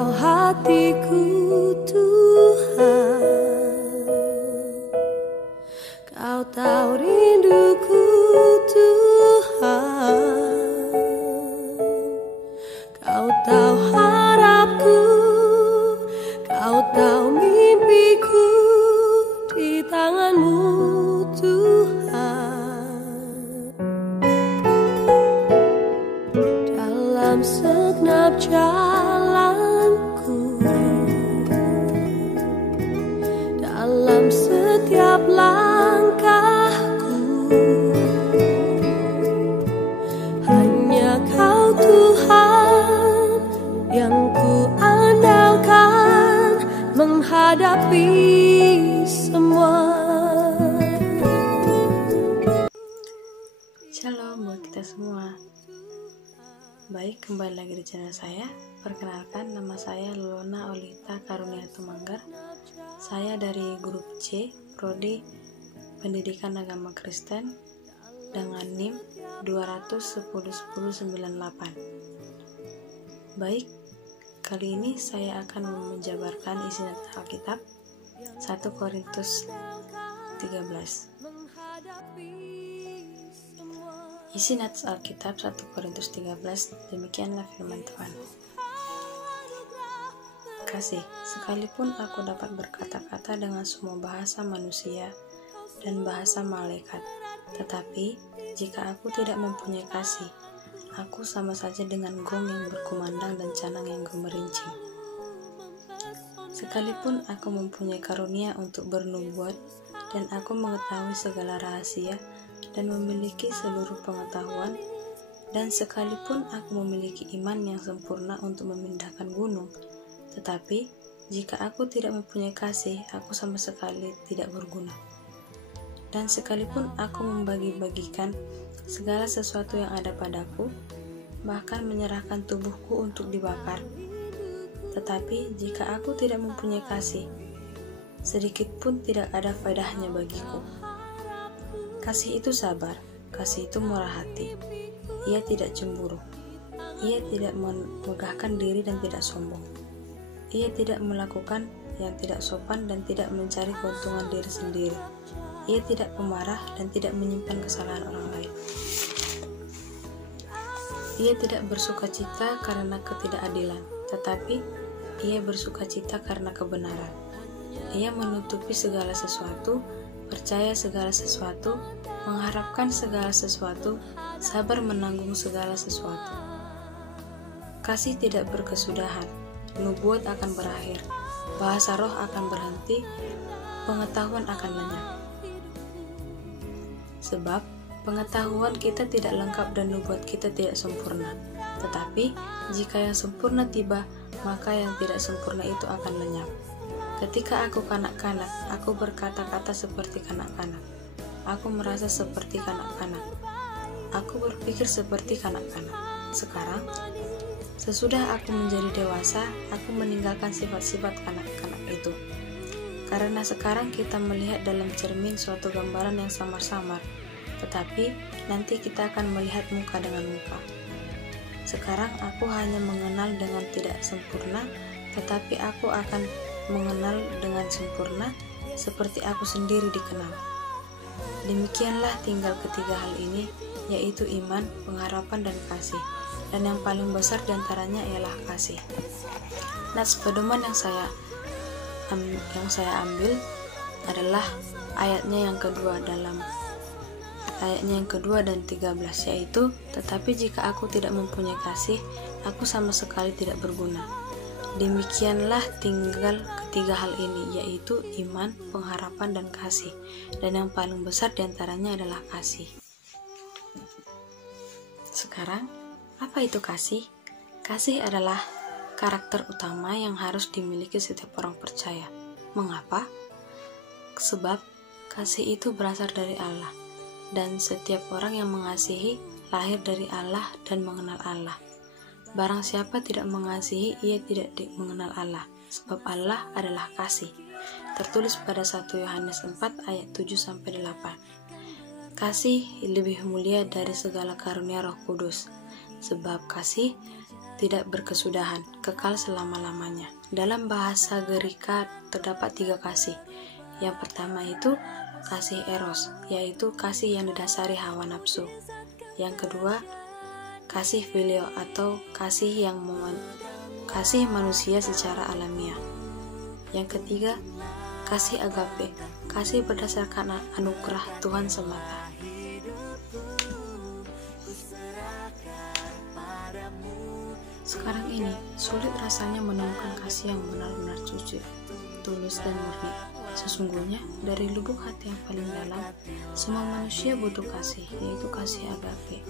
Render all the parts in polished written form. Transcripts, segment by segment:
tahu hatiku Tuhan, Kau tahu rinduku Tuhan, Kau tahu harapku, Kau tahu mimpiku di tangan-Mu Tuhan. Dalam segenap jalanku, dalam setiap langkahku, hanya Kau Tuhan yang ku andalkan menghadapi semua. Shalom buat kita semua. Baik, kembali lagi di channel saya. Perkenalkan, nama saya Lulona Olita Karunia Tumanggar. Saya dari grup C, Prodi Pendidikan Agama Kristen dengan NIM 2101098. Baik, kali ini saya akan menjabarkan isi Alkitab 1 Korintus 13. Isi nats Alkitab 1 Korintus 13, demikianlah firman Tuhan. Kasih, sekalipun aku dapat berkata-kata dengan semua bahasa manusia dan bahasa malaikat, tetapi jika aku tidak mempunyai kasih, aku sama saja dengan gong yang berkumandang dan canang yang gemerincing. Sekalipun aku mempunyai karunia untuk bernubuat, dan aku mengetahui segala rahasia dan memiliki seluruh pengetahuan, dan sekalipun aku memiliki iman yang sempurna untuk memindahkan gunung, tetapi jika aku tidak mempunyai kasih, aku sama sekali tidak berguna. Dan sekalipun aku membagi-bagikan segala sesuatu yang ada padaku, bahkan menyerahkan tubuhku untuk dibakar, tetapi jika aku tidak mempunyai kasih, sedikit pun tidak ada faedahnya bagiku. Kasih itu sabar, kasih itu murah hati. Ia tidak cemburu, ia tidak memegahkan diri dan tidak sombong. Ia tidak melakukan yang tidak sopan dan tidak mencari keuntungan diri sendiri. Ia tidak pemarah dan tidak menyimpan kesalahan orang lain. Ia tidak bersukacita karena ketidakadilan, tetapi ia bersukacita karena kebenaran. Ia menutupi segala sesuatu, percaya segala sesuatu, mengharapkan segala sesuatu, sabar menanggung segala sesuatu. Kasih tidak berkesudahan, nubuat akan berakhir, bahasa roh akan berhenti, pengetahuan akan lenyap. Sebab pengetahuan kita tidak lengkap dan nubuat kita tidak sempurna. Tetapi jika yang sempurna tiba, maka yang tidak sempurna itu akan lenyap. Ketika aku kanak-kanak, aku berkata-kata seperti kanak-kanak. Aku merasa seperti kanak-kanak. Aku berpikir seperti kanak-kanak. Sekarang, sesudah aku menjadi dewasa, aku meninggalkan sifat-sifat kanak-kanak itu. Karena sekarang kita melihat dalam cermin suatu gambaran yang samar-samar, tetapi nanti kita akan melihat muka dengan muka. Sekarang aku hanya mengenal dengan tidak sempurna, tetapi aku akan mengenal dengan sempurna seperti aku sendiri dikenal. Demikianlah tinggal ketiga hal ini, yaitu iman, pengharapan, dan kasih. Dan yang paling besar diantaranya ialah kasih. Nats pedoman yang saya ambil adalah ayatnya yang kedua dan 13, yaitu, tetapi jika aku tidak mempunyai kasih, aku sama sekali tidak berguna. Demikianlah tinggal ketiga hal ini, yaitu iman, pengharapan, dan kasih. Dan yang paling besar diantaranya adalah kasih. Sekarang, apa itu kasih? Kasih adalah karakter utama yang harus dimiliki setiap orang percaya. Mengapa? Sebab kasih itu berasal dari Allah, dan setiap orang yang mengasihi lahir dari Allah dan mengenal Allah. Barang siapa tidak mengasihi, ia tidak mengenal Allah, sebab Allah adalah kasih. Tertulis pada 1 Yohanes 4 ayat 7-8. Kasih lebih mulia dari segala karunia Roh Kudus, sebab kasih tidak berkesudahan, kekal selama-lamanya. Dalam bahasa Gerika terdapat 3 kasih. Yang pertama itu kasih eros, yaitu kasih yang didasari hawa nafsu. Yang kedua, kasih filio atau kasih manusia secara alamiah. Yang ketiga, kasih agape, kasih berdasarkan anugerah Tuhan semata. Sekarang ini, sulit rasanya menemukan kasih yang benar-benar jujur, tulus dan murni. Sesungguhnya, dari lubuk hati yang paling dalam, semua manusia butuh kasih, yaitu kasih agape,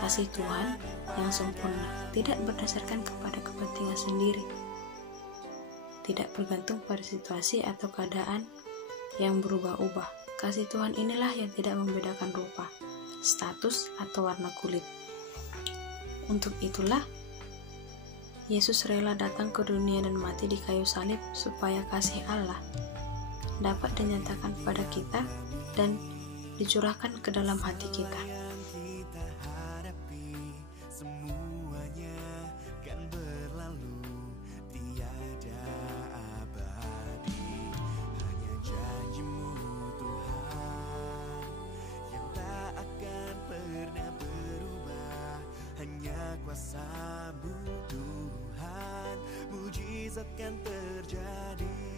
kasih Tuhan yang sempurna, tidak berdasarkan kepada kepentingan sendiri, tidak bergantung pada situasi atau keadaan yang berubah-ubah. Kasih Tuhan inilah yang tidak membedakan rupa, status, atau warna kulit. Untuk itulah, Yesus rela datang ke dunia dan mati di kayu salib supaya kasih Allah dapat dinyatakan pada kita dan dicurahkan ke dalam hati kita. Semuanya kan berlalu, tiada abadi. Hanya janji-Mu Tuhan yang tak akan pernah berubah. Hanya kuasa-Mu Tuhan, mujizat kan terjadi.